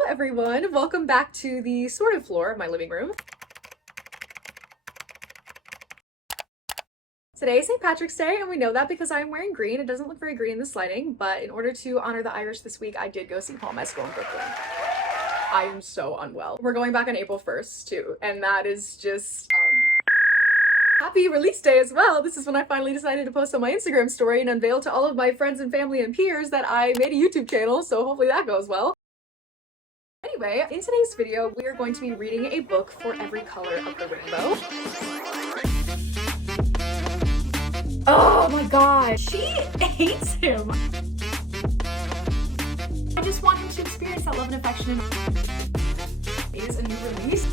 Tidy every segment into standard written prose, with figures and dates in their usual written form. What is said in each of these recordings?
Hello everyone, welcome back to the sorted floor of my living room. Today is St. Patrick's Day, and we know that because I'm wearing green. It doesn't look very green in this lighting, but in order to honor the Irish this week, I did go see Paul Mescal in Brooklyn. I am so unwell. We're going back on April 1st too, and that is just happy release day as well. This is when I finally decided to post on my Instagram story and unveil to all of my friends and family and peers that I made a YouTube channel, so hopefully that goes well. Anyway, in today's video, we are going to be reading a book for every color of the rainbow. Oh my god, she hates him. I just want him to experience that love and affection. It is a new release.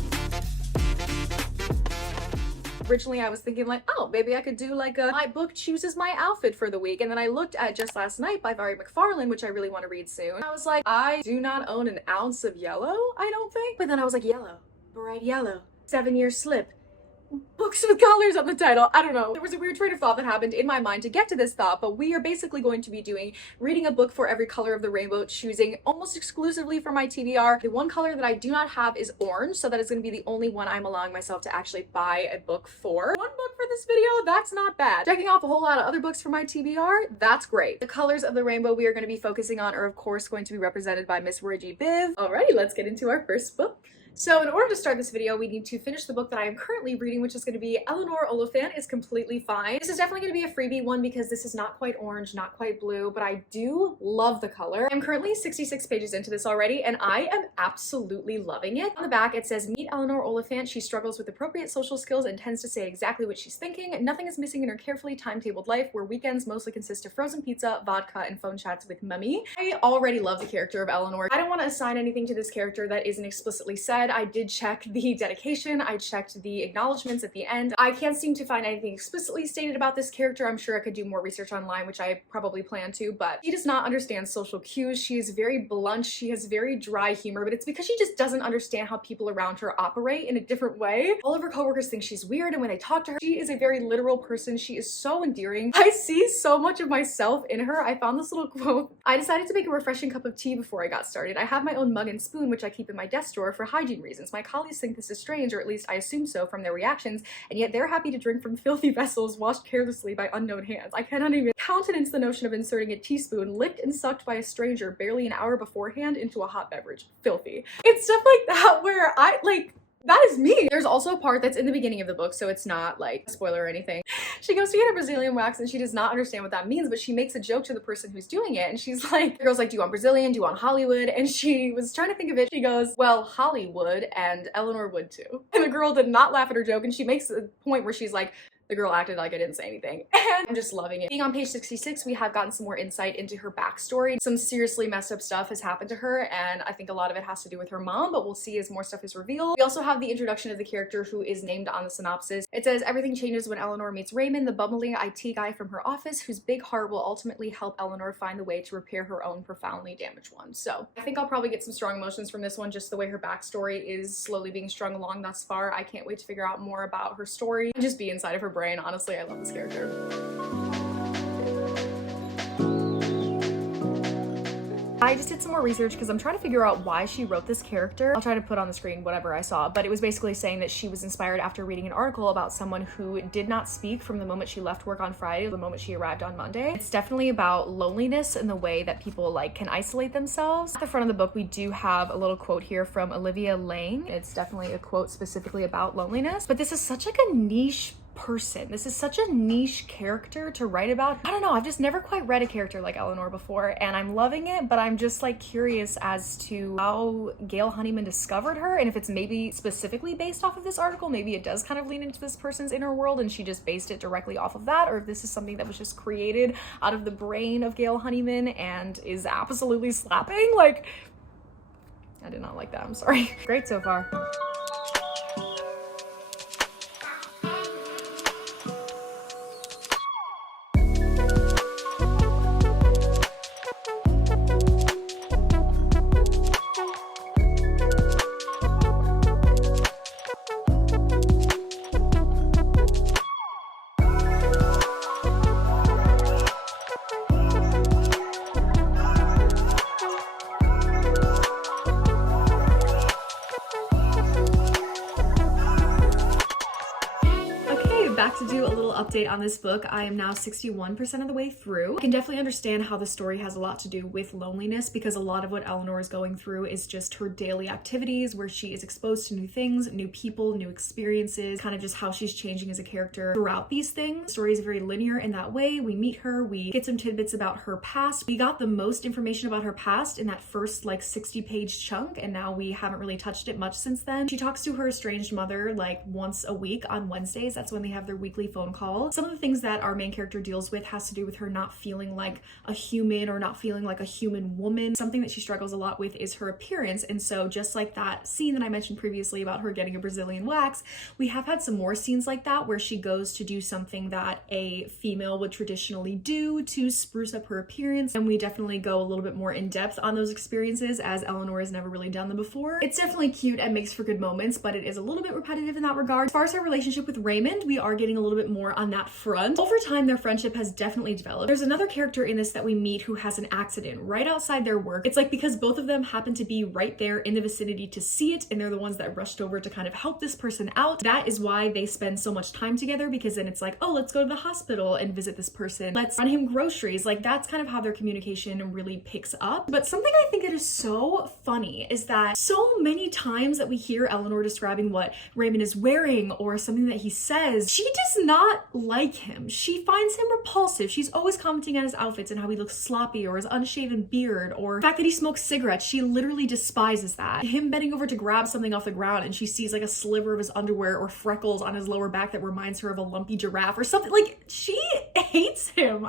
Originally, I was thinking like, oh, maybe I could do like a my book chooses my outfit for the week. And then I looked at Just Last Night by Vari McFarlane, which I really want to read soon. I was like, I do not own an ounce of yellow, I don't think. But then I was like, yellow, bright yellow, 7-year slip. Books with colors on the title. I don't know. There was a weird train of thought that happened in my mind to get to this thought, but we are basically going to be reading a book for every color of the rainbow, choosing almost exclusively for my TBR. The one color that I do not have is orange, so that is going to be the only one I'm allowing myself to actually buy a book for. One book for this video, that's not bad. Checking off a whole lot of other books for my TBR, that's great. The colors of the rainbow we are going to be focusing on are of course going to be represented by Miss Roy G. Biv. Alrighty, let's get into our first book. So in order to start this video, we need to finish the book that I am currently reading, which is going to be Eleanor Oliphant is Completely Fine. This is definitely going to be a freebie one because this is not quite orange, not quite blue, but I do love the color. I'm currently 66 pages into this already, and I am absolutely loving it. On the back, it says, meet Eleanor Oliphant. She struggles with appropriate social skills and tends to say exactly what she's thinking. Nothing is missing in her carefully timetabled life, where weekends mostly consist of frozen pizza, vodka, and phone chats with mummy. I already love the character of Eleanor. I don't want to assign anything to this character that isn't explicitly said. I did check the dedication, I checked the acknowledgements at the end. I can't seem to find anything explicitly stated about this character. I'm sure I could do more research online, which I probably plan to, but she does not understand social cues. She is very blunt, she has very dry humor, but it's because she just doesn't understand how people around her operate in a different way. All of her coworkers think she's weird, and when they talk to her, she is a very literal person. She is so endearing. I see so much of myself in her. I found this little quote. I decided to make a refreshing cup of tea before I got started. I have my own mug and spoon, which I keep in my desk drawer for hygiene reasons. My colleagues think this is strange, or at least I assume so from their reactions, and yet they're happy to drink from filthy vessels washed carelessly by unknown hands. I cannot even countenance the notion of inserting a teaspoon licked and sucked by a stranger barely an hour beforehand into a hot beverage. Filthy. It's stuff like that where that is me. There's also a part that's in the beginning of the book, so it's not like a spoiler or anything. She goes to get a Brazilian wax and she does not understand what that means, but she makes a joke to the person who's doing it, and she's like, the girl's like, do you want Brazilian? Do you want Hollywood? And she was trying to think of it. She goes, well, Hollywood, and Eleanor would too. And the girl did not laugh at her joke, and she makes a point where she's like, the girl acted like I didn't say anything, and I'm just loving it. Being on page 66, we have gotten some more insight into her backstory. Some seriously messed up stuff has happened to her, and I think a lot of it has to do with her mom, but we'll see as more stuff is revealed. We also have the introduction of the character who is named on the synopsis. It says, everything changes when Eleanor meets Raymond, the bumbling IT guy from her office, whose big heart will ultimately help Eleanor find the way to repair her own profoundly damaged one. So I think I'll probably get some strong emotions from this one, just the way her backstory is slowly being strung along thus far. I can't wait to figure out more about her story and just be inside of her brain. Honestly, I love this character. I just did some more research because I'm trying to figure out why she wrote this character. I'll try to put on the screen whatever I saw, but it was basically saying that she was inspired after reading an article about someone who did not speak from the moment she left work on Friday to the moment she arrived on Monday. It's definitely about loneliness and the way that people can isolate themselves. At the front of the book, we do have a little quote here from Olivia Lang. It's definitely a quote specifically about loneliness, but this is such a niche person. This is such a niche character to write about. I don't know, I've just never quite read a character like Eleanor before, and I'm loving it, but I'm just curious as to how Gail Honeyman discovered her, and if it's maybe specifically based off of this article. Maybe it does kind of lean into this person's inner world and she just based it directly off of that, or if this is something that was just created out of the brain of Gail Honeyman and is absolutely slapping. I did not like that, I'm sorry. Great so far. have to do a little update on this book. I am now 61% of the way through. I can definitely understand how the story has a lot to do with loneliness, because a lot of what Eleanor is going through is just her daily activities where she is exposed to new things, new people, new experiences, kind of just how she's changing as a character throughout these things. The story is very linear in that way. We meet her, we get some tidbits about her past. We got the most information about her past in that first like 60-page chunk, and now we haven't really touched it much since then. She talks to her estranged mother like once a week on Wednesdays. That's when they have their weekly phone call. Some of the things that our main character deals with has to do with her not feeling like a human or not feeling like a human woman. Something that she struggles a lot with is her appearance, and so just like that scene that I mentioned previously about her getting a Brazilian wax, we have had some more scenes like that where she goes to do something that a female would traditionally do to spruce up her appearance, and we definitely go a little bit more in depth on those experiences as Eleanor has never really done them before. It's definitely cute and makes for good moments, but it is a little bit repetitive in that regard. As far as her relationship with Raymond, we are getting a little bit more on that front. Over time, their friendship has definitely developed. There's another character in this that we meet who has an accident right outside their work. It's like because both of them happen to be right there in the vicinity to see it, and they're the ones that rushed over to kind of help this person out. That is why they spend so much time together, because then it's like, oh, let's go to the hospital and visit this person. Let's run him groceries. Like, that's kind of how their communication really picks up. But something I think it is so funny is that so many times that we hear Eleanor describing what Raymond is wearing or something that he says, she does not like him. She finds him repulsive. She's always commenting on his outfits and how he looks sloppy, or his unshaven beard, or the fact that he smokes cigarettes. She literally despises that. Him bending over to grab something off the ground and she sees like a sliver of his underwear or freckles on his lower back that reminds her of a lumpy giraffe or something. Like, she hates him.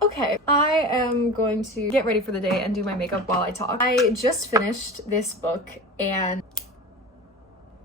Okay, I am going to get ready for the day and do my makeup while I talk. I just finished this book and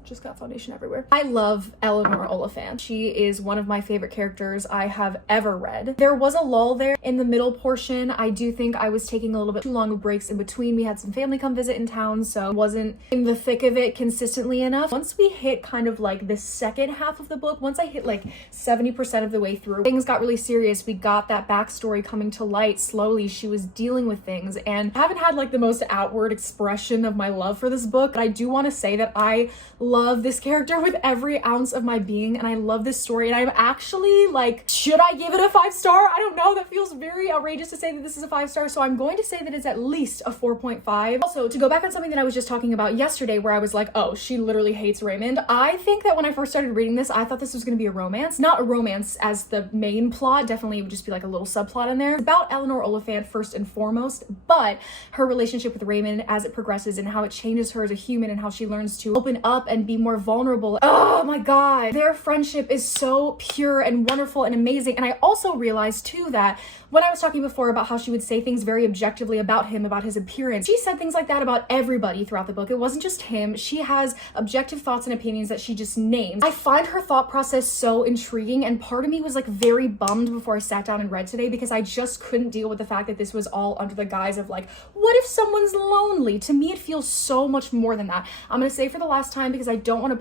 just got foundation everywhere. I love Eleanor Oliphant. She is one of my favorite characters I have ever read. There was a lull there in the middle portion. I do think I was taking a little bit too long of breaks in between. We had some family come visit in town, so wasn't in the thick of it consistently enough. Once we hit kind of like the second half of the book, once I hit like 70% of the way through, things got really serious. We got that backstory coming to light slowly. She was dealing with things, and I haven't had like the most outward expression of my love for this book, but I do want to say that I love this character with every ounce of my being, and I love this story, and I'm actually like, should I give it a 5-star? I don't know. That feels very outrageous to say that this is a 5-star, so I'm going to say that it's at least a 4.5. Also, to go back on something that I was just talking about yesterday where I was like, oh, she literally hates Raymond. I think that when I first started reading this, I thought this was going to be a romance. Not a romance as the main plot, definitely it would just be like a little subplot in there. It's about Eleanor Oliphant first and foremost, but her relationship with Raymond as it progresses and how it changes her as a human and how she learns to open up and be more vulnerable. Oh my god, their friendship is so pure and wonderful and amazing. And I also realized too that when I was talking before about how she would say things very objectively about him, about his appearance, she said things like that about everybody throughout the book. It wasn't just him. She has objective thoughts and opinions that she just names. I find her thought process so intriguing, and part of me was like very bummed before I sat down and read today, because I just couldn't deal with the fact that this was all under the guise of like, what if someone's lonely? To me, it feels so much more than that. I'm gonna say for the last time, because I don't want to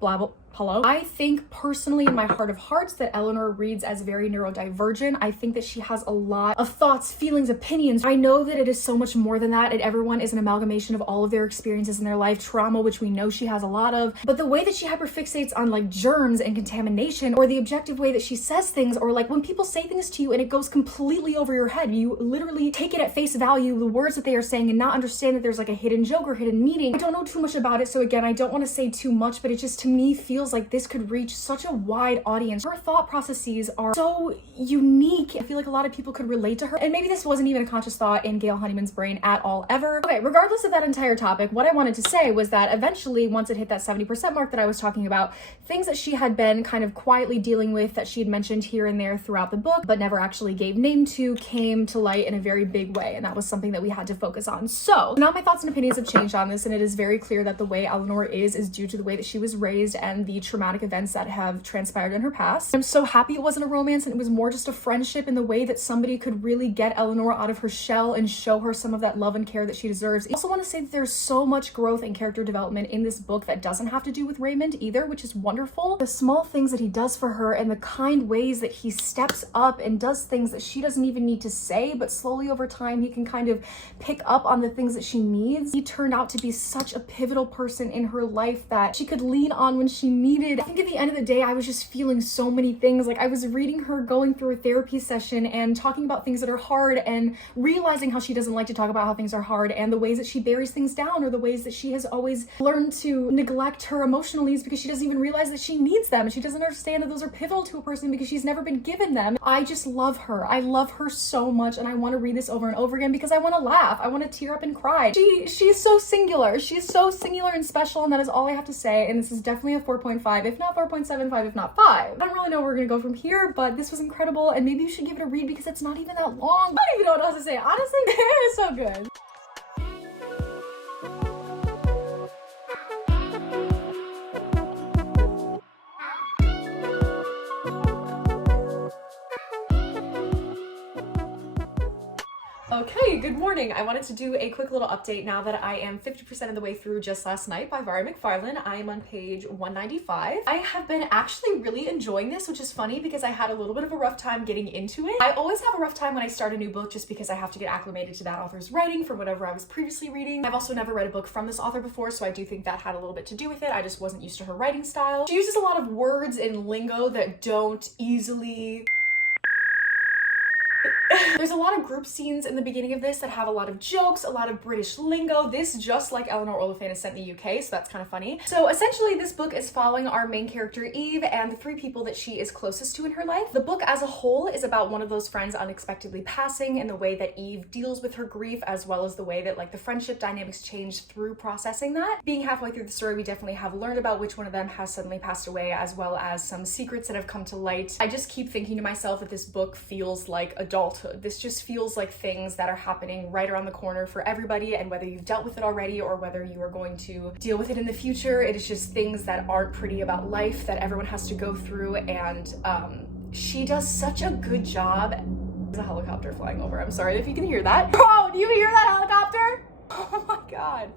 blabble. Hello? I think personally in my heart of hearts that Eleanor reads as very neurodivergent. I think that she has a lot of thoughts, feelings, opinions. I know that it is so much more than that, and everyone is an amalgamation of all of their experiences in their life, trauma, which we know she has a lot of, but the way that she hyperfixates on like germs and contamination, or the objective way that she says things, or like when people say things to you and it goes completely over your head, you literally take it at face value, the words that they are saying, and not understand that there's like a hidden joke or hidden meaning. I don't know too much about it, so again, I don't want to say too much, but it just to me feels like this could reach such a wide audience. Her thought processes are so unique. I feel like a lot of people could relate to her, and maybe this wasn't even a conscious thought in Gail Honeyman's brain at all ever. Okay, regardless of that entire topic, what I wanted to say was that eventually, once it hit that 70% mark that I was talking about, things that she had been kind of quietly dealing with that she had mentioned here and there throughout the book but never actually gave name to came to light in a very big way, and that was something that we had to focus on. So now my thoughts and opinions have changed on this, and it is very clear that the way Eleanor is due to the way that she was raised and the the traumatic events that have transpired in her past. I'm so happy it wasn't a romance and it was more just a friendship in the way that somebody could really get Eleanor out of her shell and show her some of that love and care that she deserves. I also want to say that there's so much growth and character development in this book that doesn't have to do with Raymond either, which is wonderful. The small things that he does for her and the kind ways that he steps up and does things that she doesn't even need to say, but slowly over time he can kind of pick up on the things that she needs. He turned out to be such a pivotal person in her life that she could lean on when she needed. I think at the end of the day, I was just feeling so many things. Like, I was reading her going through a therapy session and talking about things that are hard and realizing how she doesn't like to talk about how things are hard and the ways that she buries things down, or the ways that she has always learned to neglect her emotional needs because she doesn't even realize that she needs them, and she doesn't understand that those are pivotal to a person because she's never been given them. I just love her. I love her so much, and I want to read this over and over again because I want to laugh. I want to tear up and cry. She's so singular. She's so singular and special, and that is all I have to say. And this is definitely a 4.5, if not 4.75, if not 5. I don't really know where we're gonna go from here, but this was incredible, and maybe you should give it a read because it's not even that long. I don't even know what else to say. Honestly, it's so good. Okay, good morning. I wanted to do a quick little update now that I am 50% of the way through Just Last Night by Vari McFarlane. I am on page 195. I have been actually really enjoying this, which is funny because I had a little bit of a rough time getting into it. I always have a rough time when I start a new book just because I have to get acclimated to that author's writing from whatever I was previously reading. I've also never read a book from this author before, so I do think that had a little bit to do with it. I just wasn't used to her writing style. She uses a lot of words and lingo that don't easily... There's a lot of group scenes in the beginning of this that have a lot of jokes, a lot of British lingo. This, just like Eleanor Oliphant, is set in the UK, so that's kind of funny. So essentially, this book is following our main character Eve and the 3 people that she is closest to in her life. The book as a whole is about one of those friends unexpectedly passing and the way that Eve deals with her grief, as well as the way that the friendship dynamics change through processing that. Being halfway through the story, we definitely have learned about which one of them has suddenly passed away, as well as some secrets that have come to light. I just keep thinking to myself that this book feels like adulthood. This just feels like things that are happening right around the corner for everybody, and whether you've dealt with it already or whether you are going to deal with it in the future, it is just things that aren't pretty about life that everyone has to go through. And she does such a good job. There's a helicopter flying over. I'm sorry if you can hear that. Oh, do you hear that helicopter? Oh my god.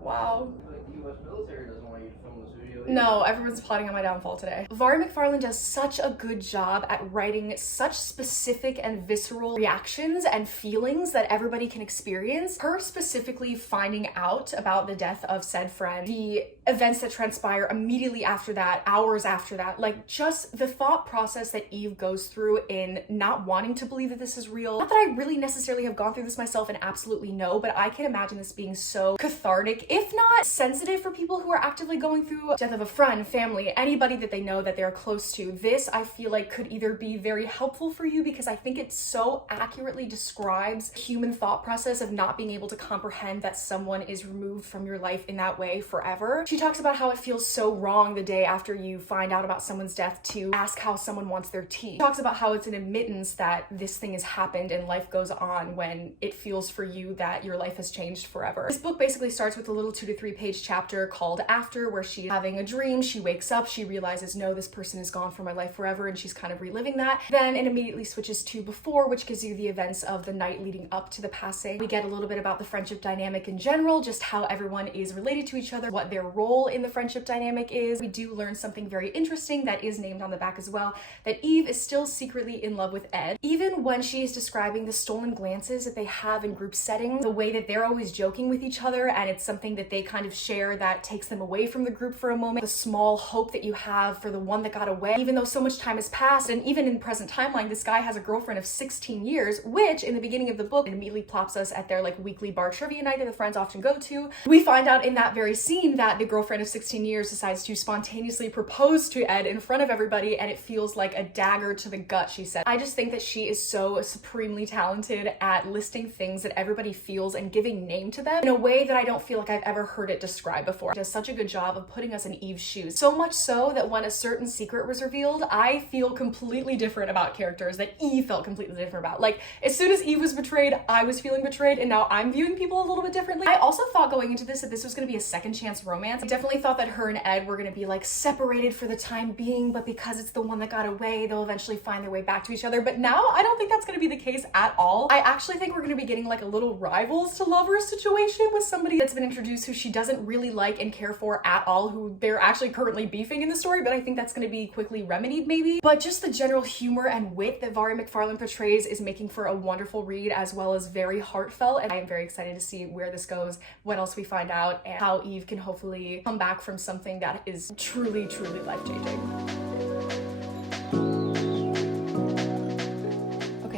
Wow. The US military doesn't want you to film the studio. No, everyone's plotting on my downfall today. Vari McFarlane does such a good job at writing such specific and visceral reactions and feelings that everybody can experience. Her specifically finding out about the death of said friend, the events that transpire immediately after that, hours after that, just the thought process that Eve goes through in not wanting to believe that this is real. Not that I really necessarily have gone through this myself and absolutely know, but I can imagine this being so cathartic, if not sensitive, for people who are actively going through death of a friend, family, anybody that they know that they're close to. This, I feel like, could either be very helpful for you because I think it so accurately describes the human thought process of not being able to comprehend that someone is removed from your life in that way forever. She talks about how it feels so wrong the day after you find out about someone's death to ask how someone wants their tea. She talks about how it's an admittance that this thing has happened and life goes on when it feels for you that your life has changed forever. This book basically starts with a little 2 to 3 page chapter called After, where she's having a dream. She wakes up, she realizes, no, this person is gone from my life forever, and she's kind of reliving that. Then it immediately switches to Before, which gives you the events of the night leading up to the passing. We get a little bit about the friendship dynamic in general, just how everyone is related to each other, what their role in the friendship dynamic is. We do learn something very interesting that is named on the back as well, that Eve is still secretly in love with Ed. Even when she is describing the stolen glances that they have in group settings, the way that they're always joking with each other, and it's something that they kind of share that takes them away from the group for a moment. The small hope that you have for the one that got away, even though so much time has passed, and even in present timeline, this guy has a girlfriend of 16 years, which in the beginning of the book, it immediately plops us at their weekly bar trivia night that the friends often go to. We find out in that very scene that the girlfriend of 16 years decides to spontaneously propose to Ed in front of everybody, and it feels like a dagger to the gut, she said. I just think that she is so supremely talented at listing things that everybody feels and giving name to them in a way that I don't feel like I've ever heard it described described before. It does such a good job of putting us in Eve's shoes. So much so that when a certain secret was revealed, I feel completely different about characters that Eve felt completely different about. Like, as soon as Eve was betrayed, I was feeling betrayed, and now I'm viewing people a little bit differently. I also thought going into this that this was gonna be a second chance romance. I definitely thought that her and Ed were gonna be like separated for the time being, but because it's the one that got away, they'll eventually find their way back to each other. But now I don't think that's gonna be the case at all. I actually think we're gonna be getting like a little rivals to lovers situation with somebody that's been introduced who she doesn't really like and care for at all, who they're actually currently beefing in the story, but I think that's gonna be quickly remedied maybe. But just the general humor and wit that Vari McFarlane portrays is making for a wonderful read, as well as very heartfelt, and I am very excited to see where this goes, what else we find out, and how Eve can hopefully come back from something that is truly, truly life-changing.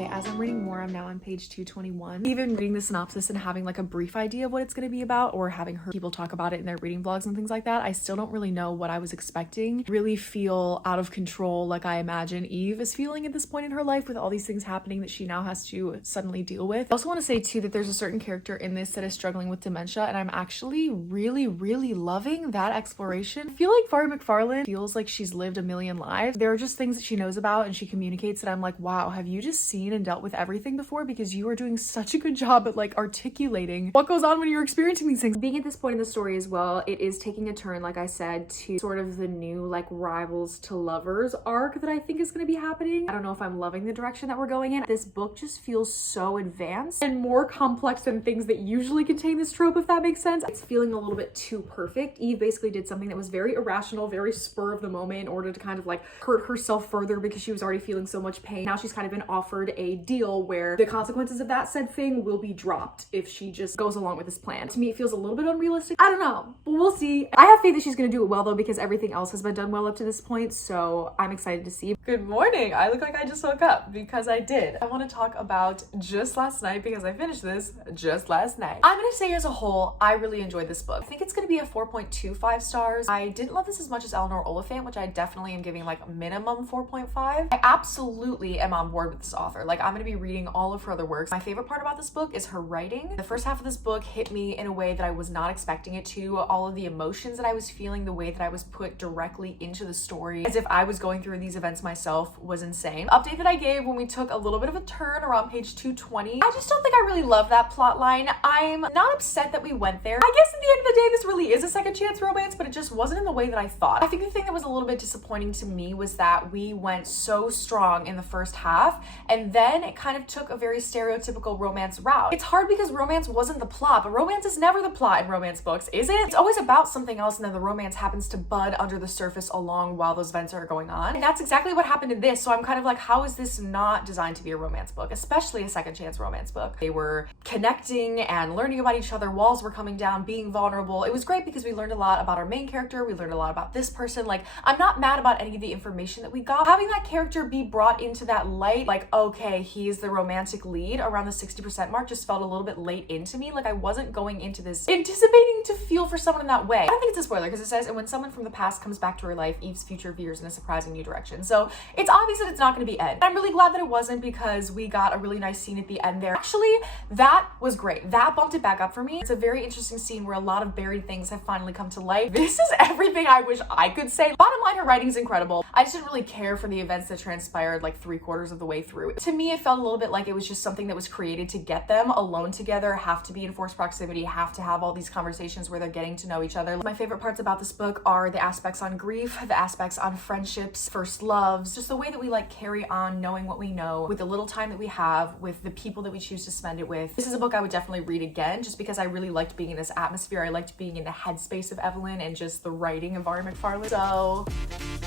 As I'm reading more, I'm now on page 221. Even reading the synopsis and having like a brief idea of what it's going to be about, or having heard people talk about it in their reading vlogs and things like that, I still don't really know what I was expecting. Really feel out of control, like I imagine Eve is feeling at this point in her life with all these things happening that she now has to suddenly deal with. I also want to say too that there's a certain character in this that is struggling with dementia, and I'm actually really, really loving that exploration. I feel like Vari McFarlane feels like she's lived a million lives. There are just things that she knows about and she communicates that I'm like, wow, have you just seen and dealt with everything before? Because you are doing such a good job at like articulating what goes on when you're experiencing these things. Being at this point in the story as well, it is taking a turn, like I said, to sort of the new like rivals to lovers arc that I think is going to be happening. I don't know if I'm loving the direction that we're going in. This book just feels so advanced and more complex than things that usually contain this trope, if that makes sense. It's feeling a little bit too perfect. Eve basically did something that was very irrational, very spur of the moment in order to kind of like hurt herself further because she was already feeling so much pain. Now she's kind of been offered a deal where the consequences of that said thing will be dropped if she just goes along with this plan. To me, it feels a little bit unrealistic. I don't know, but we'll see. I have faith that she's gonna do it well though, because everything else has been done well up to this point, so I'm excited to see. Good morning. I look like I just woke up because I did. I want to talk about just last night because I finished this just last night. I'm gonna say as a whole, I really enjoyed this book. I think it's gonna be a 4.25 stars. I didn't love this as much as Eleanor Oliphant, which I definitely am giving like minimum 4.5. I absolutely am on board with this author. Like, I'm gonna be reading all of her other works. My favorite part about this book is her writing. The first half of this book hit me in a way that I was not expecting it to. All of the emotions that I was feeling, the way that I was put directly into the story, as if I was going through these events myself, was insane. The update that I gave when we took a little bit of a turn around page 220, I just don't think I really love that plot line. I'm not upset that we went there. I guess at the end of the day, this really is a second chance romance, but it just wasn't in the way that I thought. I think the thing that was a little bit disappointing to me was that we went so strong in the first half, and then it kind of took a very stereotypical romance route. It's hard because romance wasn't the plot, but romance is never the plot in romance books, is it? It's always about something else, and then the romance happens to bud under the surface along while those events are going on. And that's exactly what happened in this, so I'm kind of like, how is this not designed to be a romance book, especially a second chance romance book? They were connecting and learning about each other, walls were coming down, being vulnerable. It was great because we learned a lot about our main character, we learned a lot about this person. Like, I'm not mad about any of the information that we got. Having that character be brought into that light, like, okay, he's the romantic lead around the 60% mark, just felt a little bit late into me. Like, I wasn't going into this anticipating to feel for someone in that way. I don't think it's a spoiler because it says, and when someone from the past comes back to her life, Eve's future veers in a surprising new direction. So it's obvious that it's not going to be Ed. I'm really glad that it wasn't, because we got a really nice scene at the end there. Actually, that was great. That bumped it back up for me. It's a very interesting scene where a lot of buried things have finally come to light. This is everything I wish I could say. Bottom line, her writing's incredible. I just didn't really care for the events that transpired like 3/4 of the way through. To me, it felt a little bit like it was just something that was created to get them alone together, have to be in forced proximity, have to have all these conversations where they're getting to know each other. My favorite parts about this book are the aspects on grief, the aspects on friendships, first loves, just the way that we like carry on knowing what we know with the little time that we have with the people that we choose to spend it with. This is a book I would definitely read again, just because I really liked being in this atmosphere. I liked being in the headspace of Evelyn and just the writing of Vari McFarlane. So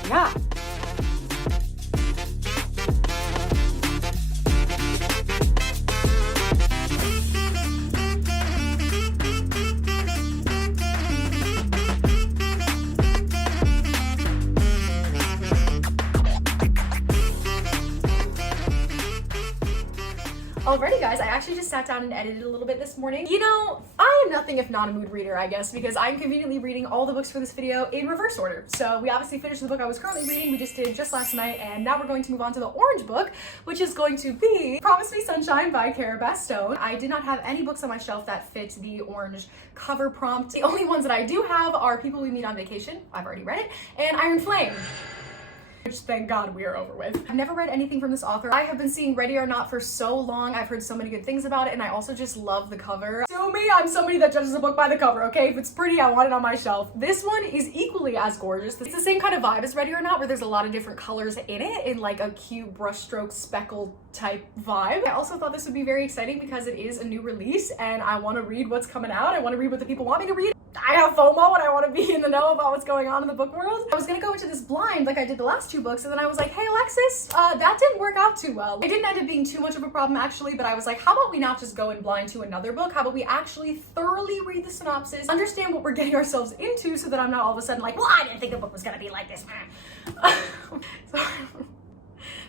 yeah. Alrighty guys, I actually just sat down and edited a little bit this morning. You know, I am nothing if not a mood reader, I guess, because I'm conveniently reading all the books for this video in reverse order. So we obviously finished the book I was currently reading, we just did just last night, and now we're going to move on to the orange book, which is going to be Promise Me Sunshine by Hera. I did not have any books on my shelf that fit the orange cover prompt. The only ones that I do have are People We Meet on Vacation, I've already read it, and Iron Flame, which thank God we are over with. I've never read anything from this author. I have been seeing Ready or Not for so long. I've heard so many good things about it, and I also just love the cover. Sue me, I'm somebody that judges a book by the cover, okay? If it's pretty, I want it on my shelf. This one is equally as gorgeous. It's the same kind of vibe as Ready or Not, where there's a lot of different colors in it, in like a cute brushstroke speckle type vibe. I also thought this would be very exciting because it is a new release, and I want to read what's coming out. I want to read what the people want me to read. I have FOMO and I want to be in the know about what's going on in the book world. I was gonna go into this blind like I did the last two books, and then I was like, hey Alexis, that didn't work out too well. It didn't end up being too much of a problem actually, but I was like, how about we not just go in blind to another book? How about we actually thoroughly read the synopsis, understand what we're getting ourselves into, so that I'm not all of a sudden like, well, I didn't think the book was gonna be like this. Sorry.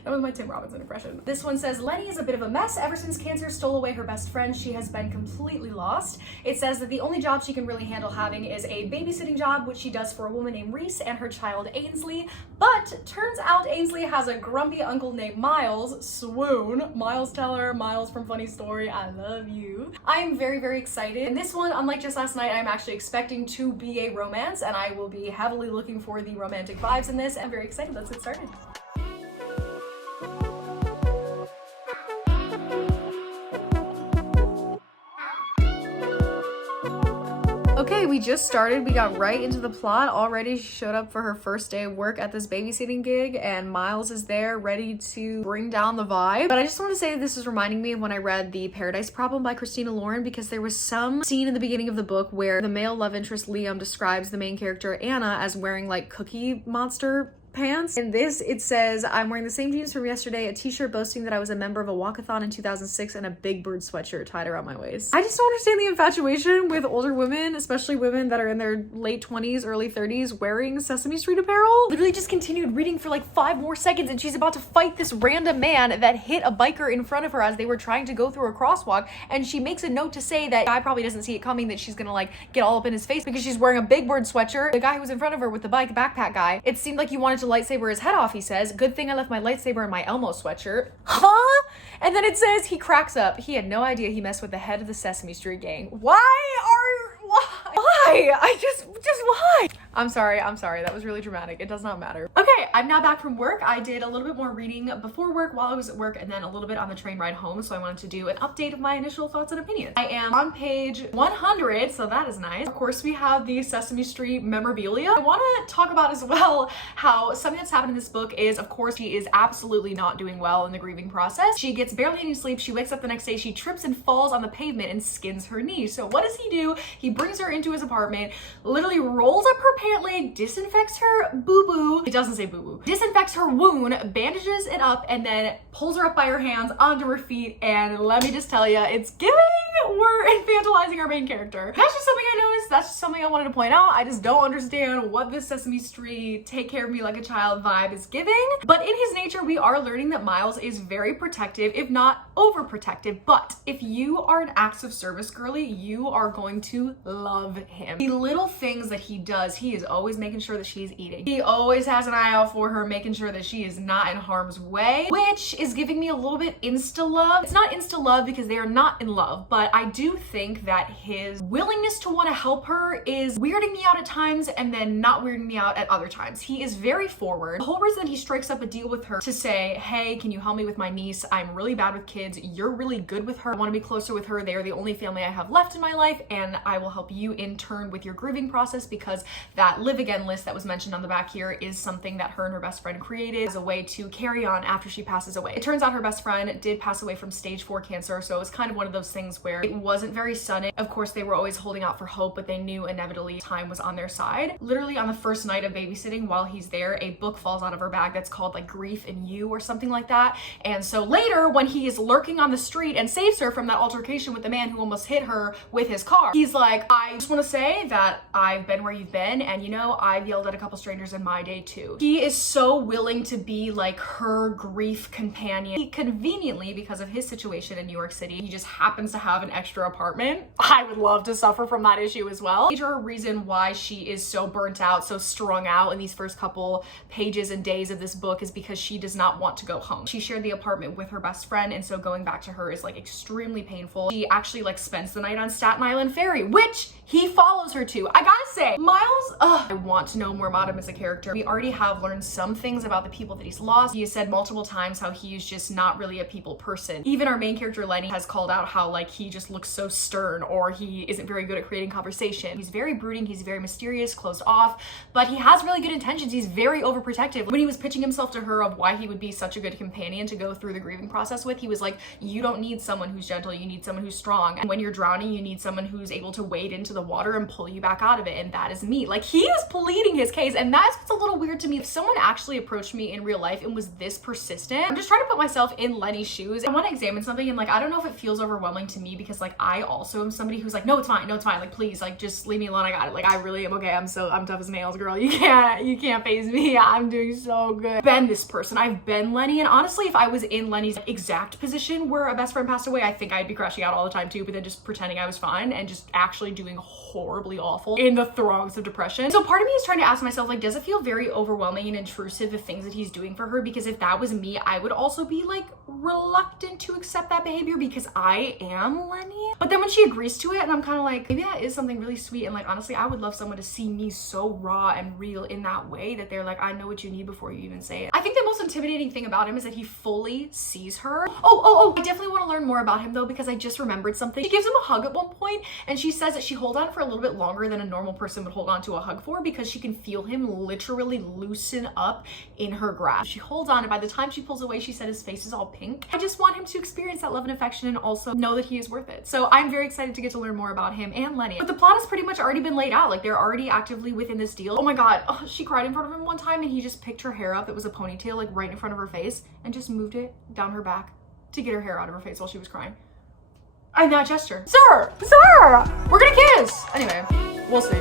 That was my Tim Robinson impression. This one says, Lenny is a bit of a mess. Ever since cancer stole away her best friend, she has been completely lost. It says that the only job she can really handle having is a babysitting job, which she does for a woman named Reese and her child Ainsley. But turns out Ainsley has a grumpy uncle named Miles. Swoon. Miles Teller, Miles from Funny Story, I love you. I'm very, very excited. And this one, unlike just last night, I'm actually expecting to be a romance, and I will be heavily looking for the romantic vibes in this. I'm very excited. Let's get started. Okay, we just started. We got right into the plot. Already she showed up for her first day of work at this babysitting gig, and Miles is there ready to bring down the vibe. But I just want to say that this is reminding me of when I read The Paradise Problem by Christina Lauren, because there was some scene in the beginning of the book where the male love interest Liam describes the main character Anna as wearing like Cookie Monster pants. In this, it says, I'm wearing the same jeans from yesterday, a t-shirt boasting that I was a member of a walkathon in 2006, and a Big Bird sweatshirt tied around my waist. I just don't understand the infatuation with older women, especially women that are in their late 20s, early 30s, wearing Sesame Street apparel. Literally just continued reading for like 5 more seconds, and she's about to fight this random man that hit a biker in front of her as they were trying to go through a crosswalk, and she makes a note to say that guy probably doesn't see it coming, that she's gonna like get all up in his face because she's wearing a Big Bird sweatshirt. The guy who was in front of her with the bike backpack guy, it seemed like he wanted to lightsaber his head off, he says. Good thing I left my lightsaber in my Elmo sweatshirt. Huh? And then it says he cracks up. He had no idea he messed with the head of the Sesame Street gang. Why? I just why? I'm sorry. That was really dramatic. It does not matter. Okay, I'm now back from work. I did a little bit more reading before work while I was at work, and then a little bit on the train ride home. So I wanted to do an update of my initial thoughts and opinions. I am on page 100, so that is nice. Of course, we have the Sesame Street memorabilia. I want to talk about as well how something that's happened in this book is, of course, she is absolutely not doing well in the grieving process. She gets barely any sleep. She wakes up the next day. She trips and falls on the pavement and skins her knee. So what does he do? He brings her into his apartment, literally rolls up her pant leg, disinfects her boo-boo. It doesn't say boo-boo. Disinfects her wound, bandages it up, and then pulls her up by her hands onto her feet. And let me just tell you, it's giving we're infantilizing our main character. That's just something I noticed. That's just something I wanted to point out. I just don't understand what this Sesame Street take care of me like a child vibe is giving. But in his nature, we are learning that Miles is very protective, if not overprotective. But if you are an acts of service girly, you are going to love him. The little things that he does, he is always making sure that she's eating. He always has an eye out for her, making sure that she is not in harm's way, which is giving me a little bit insta love. It's not insta love because they are not in love, but I do think that his willingness to want to help her is weirding me out at times and then not weirding me out at other times. He is very forward. The whole reason he strikes up a deal with her to say, hey, can you help me with my niece? I'm really bad with kids. You're really good with her. I want to be closer with her. They are the only family I have left in my life, and I will help you in turn with your grieving process, because that live again list that was mentioned on the back here is something that her and her best friend created as a way to carry on after she passes away. It turns out her best friend did pass away from stage 4 cancer, so it was kind of one of those things where it wasn't very sudden. Of course, they were always holding out for hope, but they knew inevitably time was on their side. Literally on the first night of babysitting, while he's there, a book falls out of her bag that's called like Grief in You or something like that. And so later, when he is lurking on the street and saves her from that altercation with the man who almost hit her with his car, he's like, I just want to say that I've been where you've been, and you know, I've yelled at a couple strangers in my day too. He is so willing to be like her grief companion. He conveniently, because of his situation in New York City, he just happens to have an extra apartment. I would love to suffer from that issue as well. Major reason why she is so burnt out, so strung out in these first couple pages and days of this book is because she does not want to go home. She shared the apartment with her best friend, and so going back to her is like extremely painful. She actually like spends the night on Staten Island Ferry, which he follows her to. I gotta say, Miles, I want to know more about him as a character. We already have learned some things about the people that he's lost. He has said multiple times how he is just not really a people person. Even our main character Lenny has called out how like he just looks so stern, or he isn't very good at creating conversation. He's very brooding, he's very mysterious, closed off, but he has really good intentions. He's very overprotective. When he was pitching himself to her of why he would be such a good companion to go through the grieving process with, he was like, you don't need someone who's gentle, you need someone who's strong. And when you're drowning, you need someone who's able to wade into the water and pull you back out of it, and that is me. Like, he is pleading his case, and that's what's a little weird to me. If someone actually approached me in real life and was this persistent, I'm just trying to put myself in Lenny's shoes. I want to examine something, and like, I don't know if it feels overwhelming to me because like I also am somebody who's like, no, it's fine, like please, like just leave me alone, I got it. Like, I really am okay. I'm tough as nails, girl. You can't faze me. I'm doing so good. Been this person. I've been Lenny, and honestly, if I was in Lenny's exact position where a best friend passed away, I think I'd be crashing out all the time too, but then just pretending I was fine and just actually doing horribly awful in the throes of depression. So part of me is trying to ask myself, like, does it feel very overwhelming and intrusive, the things that he's doing for her? Because if that was me, I would also be like reluctant to accept that behavior because I am Lenny. But then when she agrees to it, and I'm kind of like, maybe that is something really sweet, and like honestly, I would love someone to see me so raw and real in that way that they're like, I know what you need before you even say it. I think the most intimidating thing about him is that he fully sees her. Oh, I definitely want to learn more about him though, because I just remembered something. She gives him a hug at one point, and she says that she holds on for a little bit longer than a normal person would hold on to a hug for because she can feel him literally loosen up in her grasp. She holds on, and by the time she pulls away, she said his face is all pink. I just want him to experience that love and affection and also know that he is worth it. So I'm very excited to get to learn more about him and Lenny. But the plot has pretty much already been laid out. Like, they're already actively within this deal. Oh my god, she cried in front of him one time, and he just picked her hair up. It was a ponytail, like right in front of her face, and just moved it down her back to get her hair out of her face while she was crying. And that gesture, sir, we're gonna kiss. Anyway, we'll see.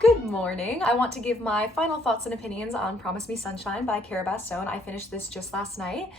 Good morning. I want to give my final thoughts and opinions on Promise Me Sunshine by Hera. I finished this just last night.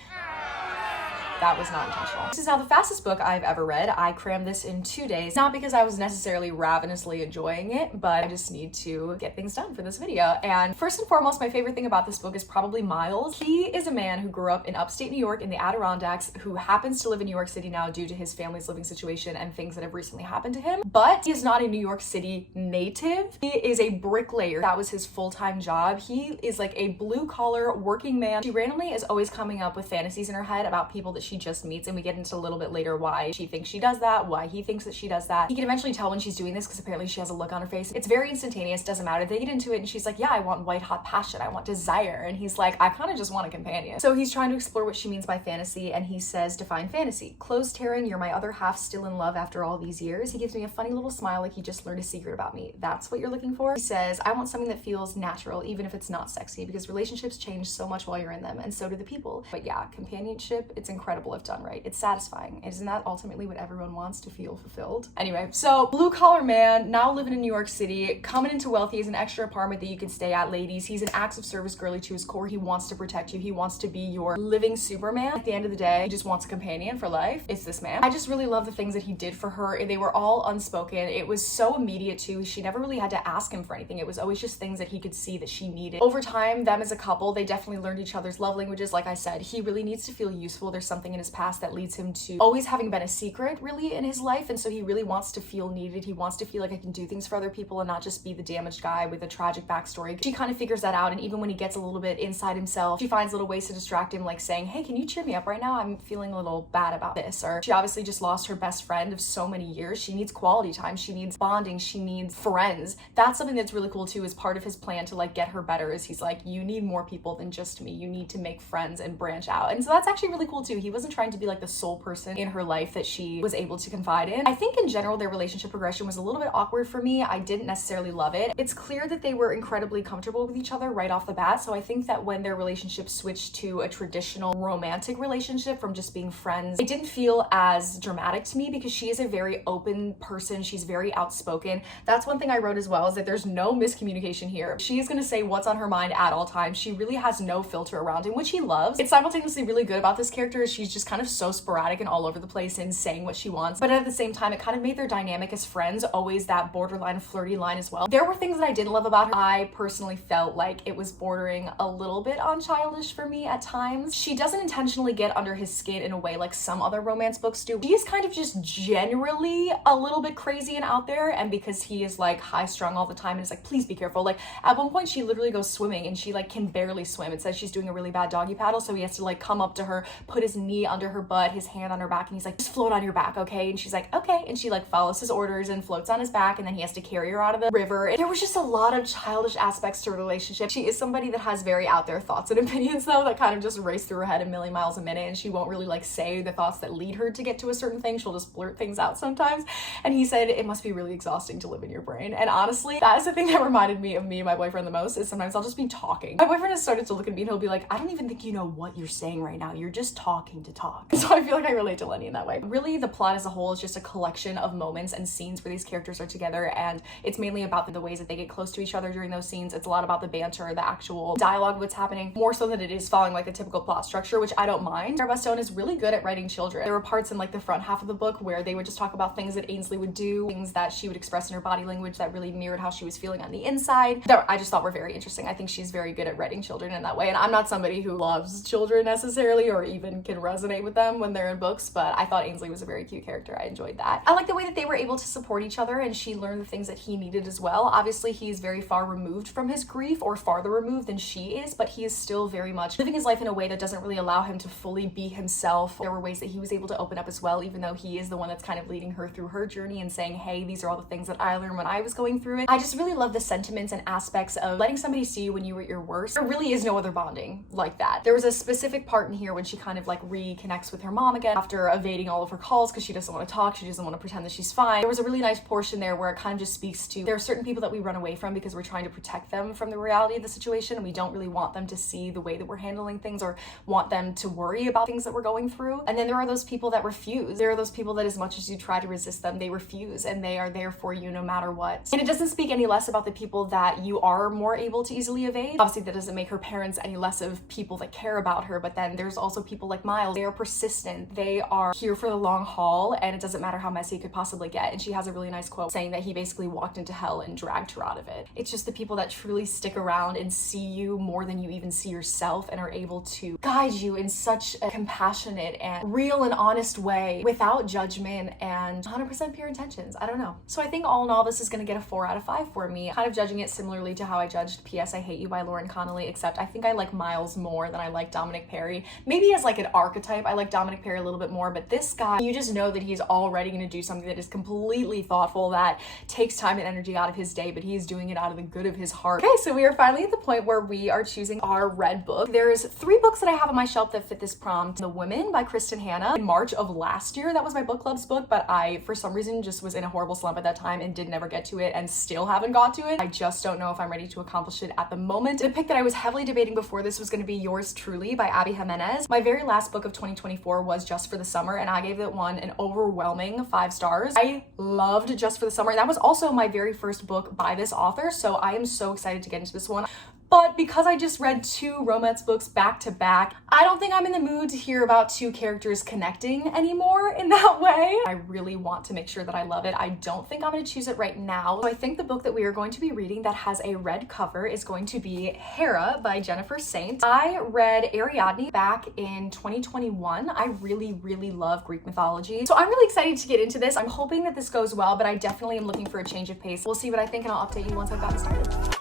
That was not intentional. This is now the fastest book I've ever read. I crammed this in 2 days, not because I was necessarily ravenously enjoying it, but I just need to get things done for this video. And first and foremost, my favorite thing about this book is probably Miles. He is a man who grew up in upstate New York in the Adirondacks, who happens to live in New York City now due to his family's living situation and things that have recently happened to him. But he is not a New York City native. He is a bricklayer. That was his full-time job. He is like a blue-collar working man. She randomly is always coming up with fantasies in her head about people that she just meets, and we get into a little bit later why she thinks she does that, why he thinks that she does that. He can eventually tell when she's doing this because apparently she has a look on her face. It's very instantaneous, doesn't matter. They get into it and she's like, yeah, I want white hot passion, I want desire, and he's like, I kind of just want a companion. So he's trying to explore what she means by fantasy, and he says, define fantasy. Clothes tearing, you're my other half, still in love after all these years. He gives me a funny little smile like he just learned a secret about me. That's what you're looking for? He says, I want something that feels natural even if it's not sexy, because relationships change so much while you're in them, and so do the people. But yeah, companionship, it's incredible if done right. It's satisfying. Isn't that ultimately what everyone wants, to feel fulfilled? Anyway, so blue collar man, now living in New York City, coming into wealth. He has an extra apartment that you can stay at, ladies. He's an acts of service girly to his core. He wants to protect you. He wants to be your living Superman. At the end of the day, he just wants a companion for life. It's this man. I just really love the things that he did for her. They were all unspoken. It was so immediate too. She never really had to ask him for anything. It was always just things that he could see that she needed. Over time, them as a couple, they definitely learned each other's love languages. Like I said, he really needs to feel useful. There's something in his past that leads him to always having been a secret really in his life, and so he really wants to feel needed. He wants to feel like I can do things for other people and not just be the damaged guy with a tragic backstory. She kind of figures that out, and even when he gets a little bit inside himself, she finds little ways to distract him, like saying, hey, can you cheer me up right now? I'm feeling a little bad about this. Or she obviously just lost her best friend of so many years. She needs quality time, she needs bonding, she needs friends. That's something that's really cool too, is part of his plan to like get her better, is he's like, you need more people than just me. You need to make friends and branch out. And so that's actually really cool too. He wasn't trying to be like the sole person in her life that she was able to confide in. I think in general, their relationship progression was a little bit awkward for me. I didn't necessarily love it. It's clear that they were incredibly comfortable with each other right off the bat. So I think that when their relationship switched to a traditional romantic relationship from just being friends, it didn't feel as dramatic to me because she is a very open person. She's very outspoken. That's one thing I wrote as well, is that there's no miscommunication here. She is going to say what's on her mind at all times. She really has no filter around him, which he loves. It's simultaneously really good about this character is she's just kind of so sporadic and all over the place in saying what she wants. But at the same time, it kind of made their dynamic as friends always that borderline flirty line as well. There were things that I didn't love about her. I personally felt like it was bordering a little bit on childish for me at times. She doesn't intentionally get under his skin in a way like some other romance books do. He is kind of just generally a little bit crazy and out there, and because he is like high strung all the time and is like, please be careful. Like at one point she literally goes swimming and she like can barely swim. It says she's doing a really bad doggy paddle, so he has to like come up to her, put his knee under her butt, his hand on her back, and he's like, just float on your back, okay? And she's like, okay, and she like follows his orders and floats on his back, and then he has to carry her out of the river. There was just a lot of childish aspects to her relationship. She is somebody that has very out there thoughts and opinions though that kind of just race through her head a million miles a minute, and she won't really like say the thoughts that lead her to get to a certain thing. She'll just blurt things out sometimes. And he said it must be really exhausting to live in your brain. And honestly, that is the thing that reminded me of me and my boyfriend the most, is sometimes I'll just be talking. My boyfriend has started to look at me and he'll be like, I don't even think you know what you're saying right now. You're just talking to talk. So I feel like I relate to Lenny in that way. Really, the plot as a whole is just a collection of moments and scenes where these characters are together, and it's mainly about the ways that they get close to each other during those scenes. It's a lot about the banter, the actual dialogue of what's happening, more so than it is following like the typical plot structure, which I don't mind. Hera Stone is really good at writing children. There were parts in like the front half of the book where they would just talk about things that Ainsley would do, things that she would express in her body language that really mirrored how she was feeling on the inside, that I just thought were very interesting. I think she's very good at writing children in that way, and I'm not somebody who loves children necessarily or even can resonate with them when they're in books, but I thought Ainsley was a very cute character. I enjoyed that. I like the way that they were able to support each other and she learned the things that he needed as well. Obviously, he's very far removed from his grief, or farther removed than she is, but he is still very much living his life in a way that doesn't really allow him to fully be himself. There were ways that he was able to open up as well, even though he is the one that's kind of leading her through her journey and saying, hey, these are all the things that I learned when I was going through it. I just really love the sentiments and aspects of letting somebody see you when you were at your worst. There really is no other bonding like that. There was a specific part in here when she kind of like reconnects with her mom again after evading all of her calls because she doesn't want to talk, she doesn't want to pretend that she's fine. There was a really nice portion there where it kind of just speaks to, there are certain people that we run away from because we're trying to protect them from the reality of the situation, and we don't really want them to see the way that we're handling things or want them to worry about things that we're going through. And then there are those people that refuse. There are those people that as much as you try to resist them, they refuse, and they are there for you no matter what. And it doesn't speak any less about the people that you are more able to easily evade. Obviously, that doesn't make her parents any less of people that care about her, but then there's also people like Miles. They are persistent. They are here for the long haul, and it doesn't matter how messy it could possibly get. And she has a really nice quote saying that he basically walked into hell and dragged her out of it. It's just the people that truly stick around and see you more than you even see yourself and are able to guide you in such a compassionate and real and honest way without judgment and 100% pure intentions. I don't know. So I think all in all, this is going to get a 4 out of 5 for me. Kind of judging it similarly to how I judged P.S. I Hate You by Lauren Connolly, except I think I like Miles more than I like Dominic Perry. Maybe as like an archetype, I like Dominic Perry a little bit more, but this guy, you just know that he's already going to do something that is completely thoughtful, that takes time and energy out of his day, but he is doing it out of the good of his heart. Okay, so we are finally at the point where we are choosing our red book. There's 3 books that I have on my shelf that fit this prompt. The Women by Kristen Hanna. In March of last year, that was my book club's book, but I, for some reason, just was in a horrible slump at that time and did never get to it and still haven't got to it. I just don't know if I'm ready to accomplish it at the moment. The pick that I was heavily debating before this was going to be Yours Truly by Abby Jimenez. My very last book of 2024 was Just for the Summer, and I gave that one an overwhelming 5 stars. I loved Just for the Summer. That was also my very first book by this author, so I am so excited to get into this one. But because I just read 2 romance books back to back, I don't think I'm in the mood to hear about 2 characters connecting anymore in that way. I really want to make sure that I love it. I don't think I'm going to choose it right now. So I think the book that we are going to be reading that has a red cover is going to be Hera by Jennifer Saint. I read Ariadne back in 2021. I really love Greek mythology. So I'm really excited to get into this. I'm hoping that this goes well, but I definitely am looking for a change of pace. We'll see what I think and I'll update you once I've gotten started.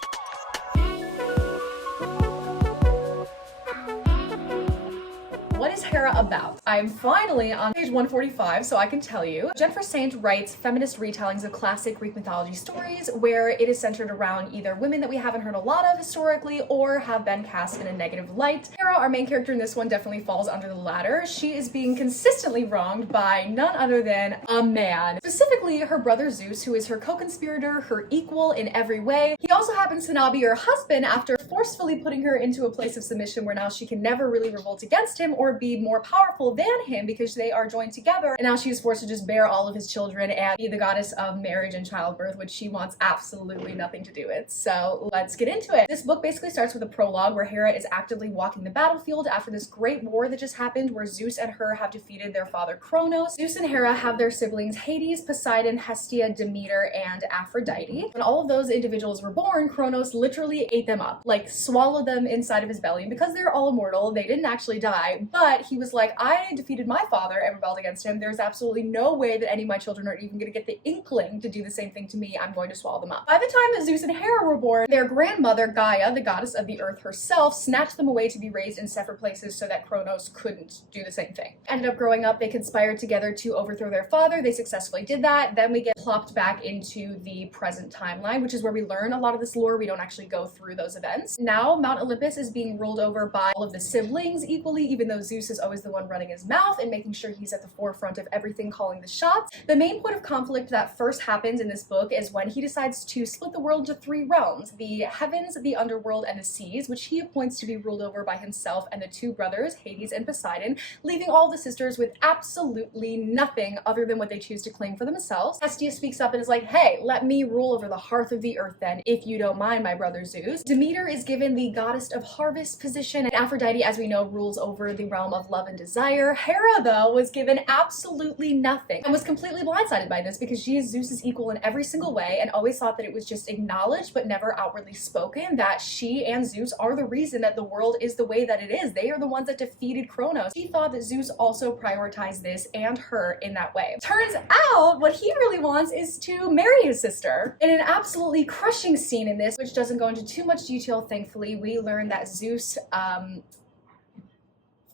What is Hera about? I'm finally on page 145, so I can tell you. Jennifer Saint writes feminist retellings of classic Greek mythology stories where it is centered around either women that we haven't heard a lot of historically or have been cast in a negative light. Hera, our main character in this one, definitely falls under the latter. She is being consistently wronged by none other than a man. Specifically, her brother Zeus, who is her co-conspirator, her equal in every way. He also happens to now be her husband after forcefully putting her into a place of submission where now she can never really revolt against him or be more powerful than him because they are joined together, and now she is forced to just bear all of his children and be the goddess of marriage and childbirth, which she wants absolutely nothing to do with. So let's get into it. This book basically starts with a prologue where Hera is actively walking the battlefield after this great war that just happened where Zeus and her have defeated their father Kronos. Zeus and Hera have their siblings Hades, Poseidon, Hestia, Demeter, and Aphrodite. When all of those individuals were born, Kronos literally ate them up, like swallowed them inside of his belly. And because they're all immortal, they didn't actually die, but he was like, I defeated my father and rebelled against him. There's absolutely no way that any of my children are even going to get the inkling to do the same thing to me. I'm going to swallow them up. By the time that Zeus and Hera were born, their grandmother Gaia, the goddess of the earth herself, snatched them away to be raised in separate places so that Kronos couldn't do the same thing. Ended up growing up, they conspired together to overthrow their father. They successfully did that. Then we get plopped back into the present timeline, which is where we learn a lot of this lore. We don't actually go through those events. Now Mount Olympus is being ruled over by all of the siblings equally, even though Zeus is always the one running his mouth and making sure he's at the forefront of everything, calling the shots. The main point of conflict that first happens in this book is when he decides to split the world into three realms: the heavens, the underworld, and the seas, which he appoints to be ruled over by himself and the two brothers, Hades and Poseidon, leaving all the sisters with absolutely nothing other than what they choose to claim for themselves. Hestia speaks up and is like, hey, let me rule over the hearth of the earth then, if you don't mind, my brother Zeus. Demeter is given the goddess of harvest position, and Aphrodite, as we know, rules over the realm of love and desire. Hera, though, was given absolutely nothing and was completely blindsided by this because she is Zeus's equal in every single way and always thought that it was just acknowledged but never outwardly spoken that she and Zeus are the reason that the world is the way that it is. They are the ones that defeated Kronos. He thought that Zeus also prioritized this and her in that way. Turns out what he really wants is to marry his sister. In an absolutely crushing scene in this, which doesn't go into too much detail, thankfully, we learn that Zeus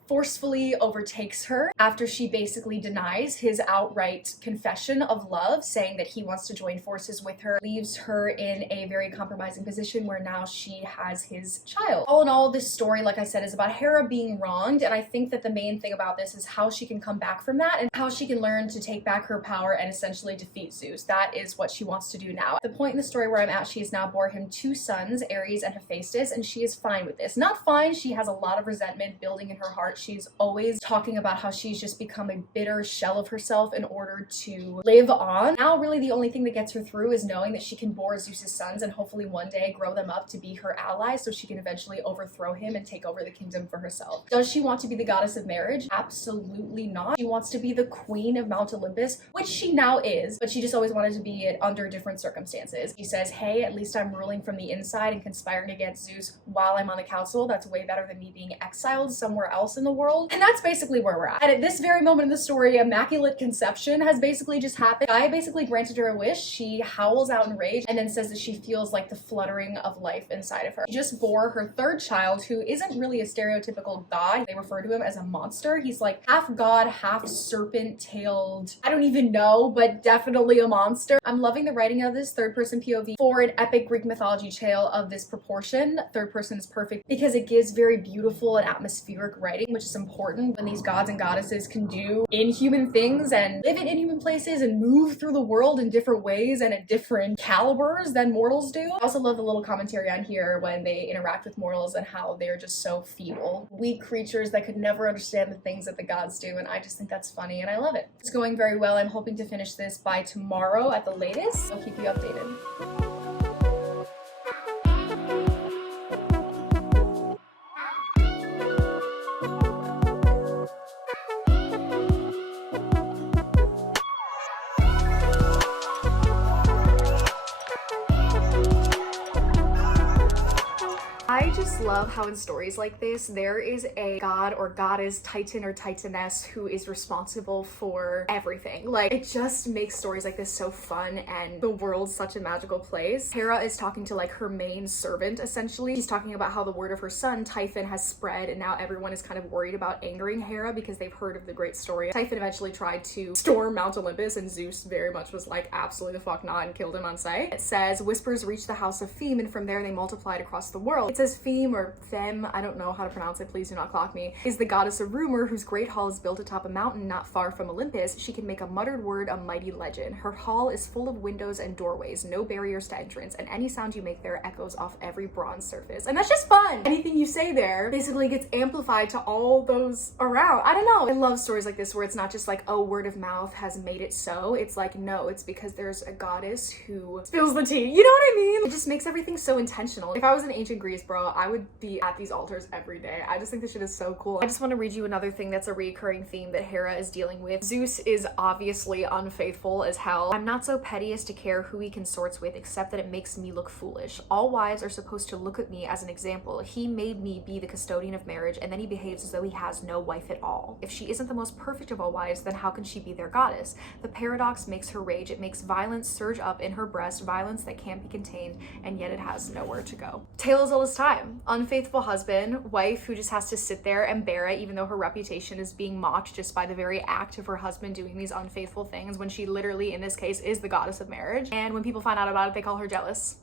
forcefully overtakes her after she basically denies his outright confession of love, saying that he wants to join forces with her, leaves her in a very compromising position where now she has his child. All in all, this story, like I said, is about Hera being wronged, and I think that the main thing about this is how she can come back from that and how she can learn to take back her power and essentially defeat Zeus. That is what she wants to do now. At the point in the story where I'm at, she has now bore him two sons, Ares and Hephaestus, and she is fine with this. Not fine, she has a lot of resentment building in her heart. She's always talking about how she's just become a bitter shell of herself in order to live on. Now really the only thing that gets her through is knowing that she can bore Zeus's sons and hopefully one day grow them up to be her allies so she can eventually overthrow him and take over the kingdom for herself. Does she want to be the goddess of marriage? Absolutely not. She wants to be the queen of Mount Olympus, which she now is, but she just always wanted to be it under different circumstances. He says, hey, at least I'm ruling from the inside and conspiring against Zeus while I'm on the council. That's way better than me being exiled somewhere else in the world. And that's basically where we're at. And at this very moment in the story, Immaculate Conception has basically just happened. I basically granted her a wish. She howls out in rage and then says that she feels like the fluttering of life inside of her. She just bore her third child, who isn't really a stereotypical god. They refer to him as a monster. He's like half god, half serpent-tailed. I don't even know, but definitely a monster. I'm loving the writing of this third-person POV. For an epic Greek mythology tale of this proportion, third person is perfect because it gives very beautiful and atmospheric writing, which is important when these gods and goddesses can do inhuman things and live in inhuman places and move through the world in different ways and at different calibers than mortals do. I also love the little commentary on here when they interact with mortals and how they're just so feeble, weak creatures that could never understand the things that the gods do, and I just think that's funny and I love it. It's going very well. I'm hoping to finish this by tomorrow at the latest. I'll keep you updated. love how in stories like this, there is a god or goddess, titan or titaness who is responsible for everything. Like, it just makes stories like this so fun and the world's such a magical place. Hera is talking to like her main servant, essentially. She's talking about how the word of her son, Typhon, has spread and now everyone is kind of worried about angering Hera because they've heard of the great story. Typhon eventually tried to storm Mount Olympus and Zeus very much was like, absolutely the fuck not, and killed him on sight. It says, whispers reached the house of Feme and from there they multiplied across the world. It says Feme or Them, I don't know how to pronounce it, please do not clock me, is the goddess of rumor whose great hall is built atop a mountain not far from Olympus. She can make a muttered word a mighty legend. Her hall is full of windows and doorways, no barriers to entrance, and any sound you make there echoes off every bronze surface. And that's just fun! Anything you say there basically gets amplified to all those around. I don't know. I love stories like this where it's not just like, oh, word of mouth has made it so. It's like, no, it's because there's a goddess who spills the tea. You know what I mean? It just makes everything so intentional. If I was in ancient Greece, bro, I would be at these altars every day. I just think this shit is so cool. I just want to read you another thing that's a recurring theme that Hera is dealing with. Zeus is obviously unfaithful as hell. I'm not so petty as to care who he consorts with, except that it makes me look foolish. All wives are supposed to look at me as an example. He made me be the custodian of marriage, and then he behaves as though he has no wife at all. If she isn't the most perfect of all wives, then how can she be their goddess? The paradox makes her rage. It makes violence surge up in her breast, violence that can't be contained, and yet it has nowhere to go. Tale as old as time. Unfaithful husband, wife who just has to sit there and bear it, even though her reputation is being mocked just by the very act of her husband doing these unfaithful things, when she literally, in this case, is the goddess of marriage. And when people find out about it, they call her jealous.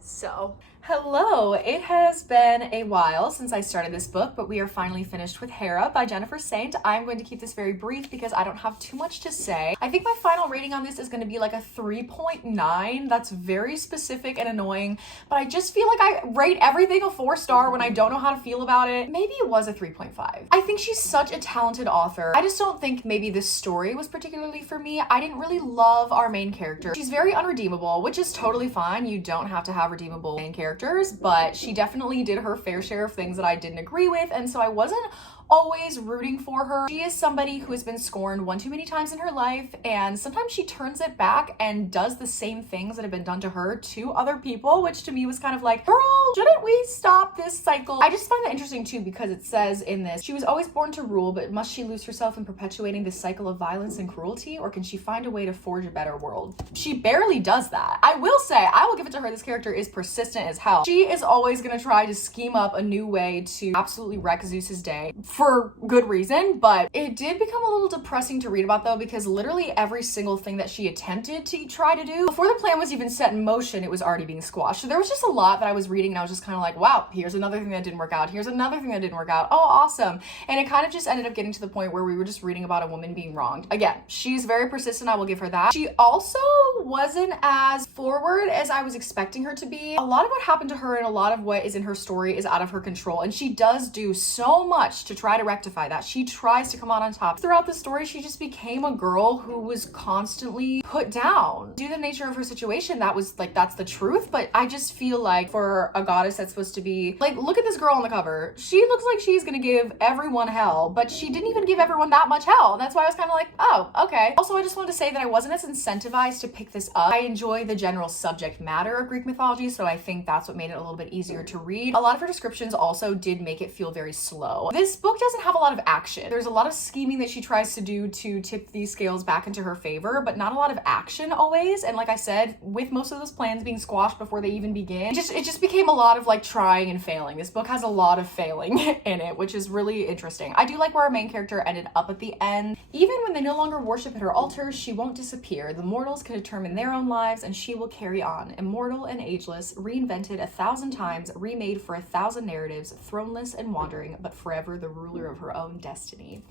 So, hello. It has been a while since I started this book, but we are finally finished with Hera by Jennifer Saint. I'm going to keep this very brief because I don't have too much to say. I think my final rating on this is going to be like a 3.9. That's very specific and annoying, but I just feel like I rate everything a 4-star when I don't know how to feel about it. Maybe it was a 3.5. I think she's such a talented author. I just don't think maybe this story was particularly for me. I didn't really love our main character. She's very unredeemable, which is totally fine. You don't have to have redeemable main characters, but she definitely did her fair share of things that I didn't agree with, and so I wasn't always rooting for her. She is somebody who has been scorned one too many times in her life, and sometimes she turns it back and does the same things that have been done to her to other people, which to me was kind of like, girl, shouldn't we stop this cycle? I just find that interesting too, because it says in this, she was always born to rule, but must she lose herself in perpetuating this cycle of violence and cruelty, or can she find a way to forge a better world? She barely does that. I will say, I will give it to her, this character is persistent as hell. She is always gonna try to scheme up a new way to absolutely wreck Zeus's day, for good reason, but it did become a little depressing to read about though, because literally every single thing that she attempted to try to do, before the plan was even set in motion, it was already being squashed. So there was just a lot that I was reading and I was just kind of like, wow, here's another thing that didn't work out. Here's another thing that didn't work out. Oh, awesome. And it kind of just ended up getting to the point where we were just reading about a woman being wronged. Again, she's very persistent. I will give her that. She also wasn't as forward as I was expecting her to be. A lot of what happened to her and a lot of what is in her story is out of her control. And she does do so much to try to rectify that. She tries to come out on top. Throughout the story, she just became a girl who was constantly put down. Due to the nature of her situation, that was like, that's the truth. But I just feel like for a goddess that's supposed to be like, look at this girl on the cover. She looks like she's gonna give everyone hell, but she didn't even give everyone that much hell. That's why I was kind of like, oh, okay. Also, I just wanted to say that I wasn't as incentivized to pick this up. I enjoy the general subject matter of Greek mythology, so I think that's what made it a little bit easier to read. A lot of her descriptions also did make it feel very slow. This book doesn't have a lot of action. There's a lot of scheming that she tries to do to tip these scales back into her favor, but not a lot of action always. And like I said, with most of those plans being squashed before they even begin, it just became a lot of like trying and failing. This book has a lot of failing in it, which is really interesting. I do like where our main character ended up at the end. Even when they no longer worship at her altars, she won't disappear. The mortals can determine their own lives and she will carry on. Immortal and ageless, reinvented 1,000 times, remade for 1,000 narratives, throneless and wandering, but forever the ruler of her own destiny.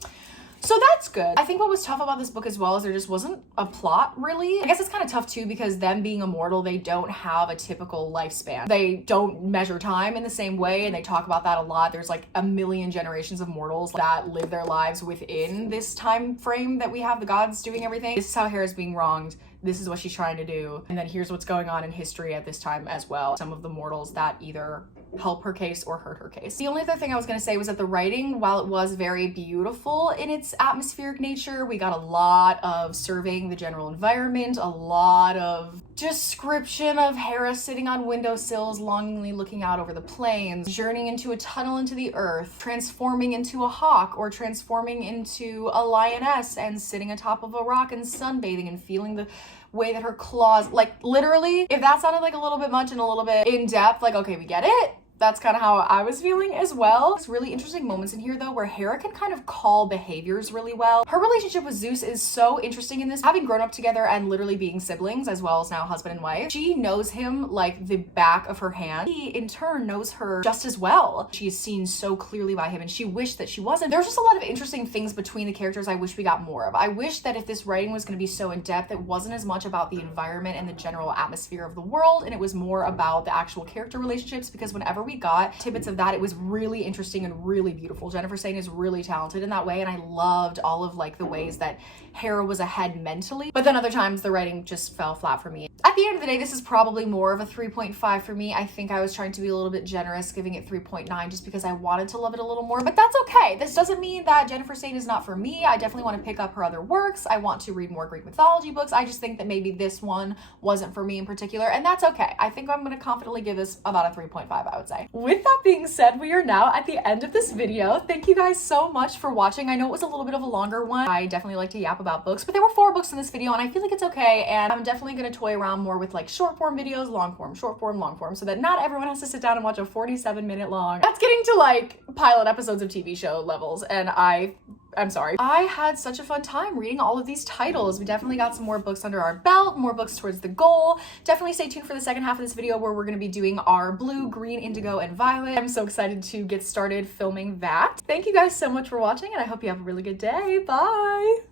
So that's good. I think what was tough about this book as well is there just wasn't a plot, really. I guess it's kind of tough too because them being immortal, they don't have a typical lifespan. They don't measure time in the same way, and they talk about that a lot. There's like a million generations of mortals that live their lives within this time frame that we have the gods doing everything. This is how Hera's being wronged. This is what she's trying to do. And then here's what's going on in history at this time as well. Some of the mortals that either help her case or hurt her case. The only other thing I was gonna say was that the writing, while it was very beautiful in its atmospheric nature, we got a lot of surveying the general environment, a lot of description of Hera sitting on windowsills, longingly looking out over the plains, journeying into a tunnel into the earth, transforming into a hawk, or transforming into a lioness and sitting atop of a rock and sunbathing and feeling the way that her claws, like literally, if that sounded like a little bit much and a little bit in depth, like, okay, we get it. That's kind of how I was feeling as well. There's really interesting moments in here though where Hera can kind of call behaviors really well. Her relationship with Zeus is so interesting in this. Having grown up together and literally being siblings as well as now husband and wife, she knows him like the back of her hand. He in turn knows her just as well. She is seen so clearly by him and she wished that she wasn't. There's just a lot of interesting things between the characters I wish we got more of. I wish that if this writing was going to be so in depth, it wasn't as much about the environment and the general atmosphere of the world and it was more about the actual character relationships, because whenever we got tidbits of that, it was really interesting and really beautiful. Jennifer Sane is really talented in that way, and I loved all of like the ways that Hera was ahead mentally, but then other times the writing just fell flat for me. At the end of the day, this is probably more of a 3.5 for me. I think I was trying to be a little bit generous giving it 3.9 just because I wanted to love it a little more, but that's okay. This doesn't mean that Jennifer Sane is not for me. I definitely want to pick up her other works. I want to read more Greek mythology books. I just think that maybe this one wasn't for me in particular, and that's okay. I think I'm going to confidently give this about a 3.5, I would say. With that being said, we are now at the end of this video. Thank you guys so much for watching. I know it was a little bit of a longer one. I definitely like to yap about books, but there were 4 books in this video and I feel like it's okay, and I'm definitely going to toy around more with like short form videos, long form, short form, long form, so that not everyone has to sit down and watch a 47-minute long. That's getting to like pilot episodes of TV show levels, and I'm sorry. I had such a fun time reading all of these titles. We definitely got some more books under our belt, more books towards the goal. Definitely stay tuned for the second half of this video where we're going to be doing our blue, green, indigo, and violet. I'm so excited to get started filming that. Thank you guys so much for watching, and I hope you have a really good day. Bye!